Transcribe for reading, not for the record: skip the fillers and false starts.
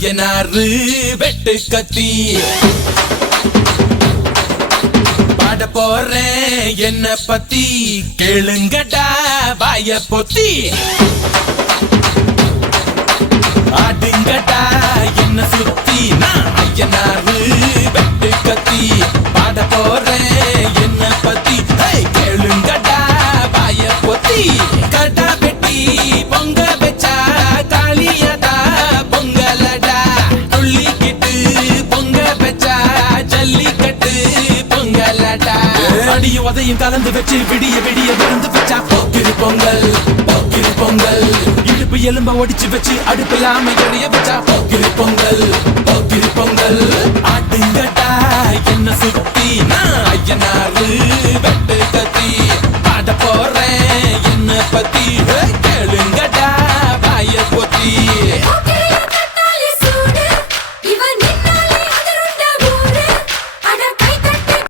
ஐயனாரு வெட்டு கத்தி பாட போறேன் என்ன பத்தி கேளுங்கடா வாய பொத்தி ஆடுங்கடா என்ன சுத்தி நான் ஐயனாரு வெட்டு கத்தி பாட போறேன் என்ன பத்தி கேளுங்கடா வாய பொத்தி கடா வெட்டி பொங்க வச்சா காளியடா பொங்கலடா துள்ளிக்கிட்டு பொங்க வச்சா ஜல்லிக்கட்டு பொங்கலடா அடியும் உதையும் கலந்து வச்சு விடிய விடிய விருந்து வச்சா போக்கிரி பொங்கல் போக்கிரி பொங்கல் இடுப்பு எலும்ப ஒடிச்சு வச்சு அடுப்பில்லாம எடைய வச்சா போக்கிரி பொங்கல் போக்கிரி பொங்கல் ஆட்டுங்கடா என்ன சுத்தி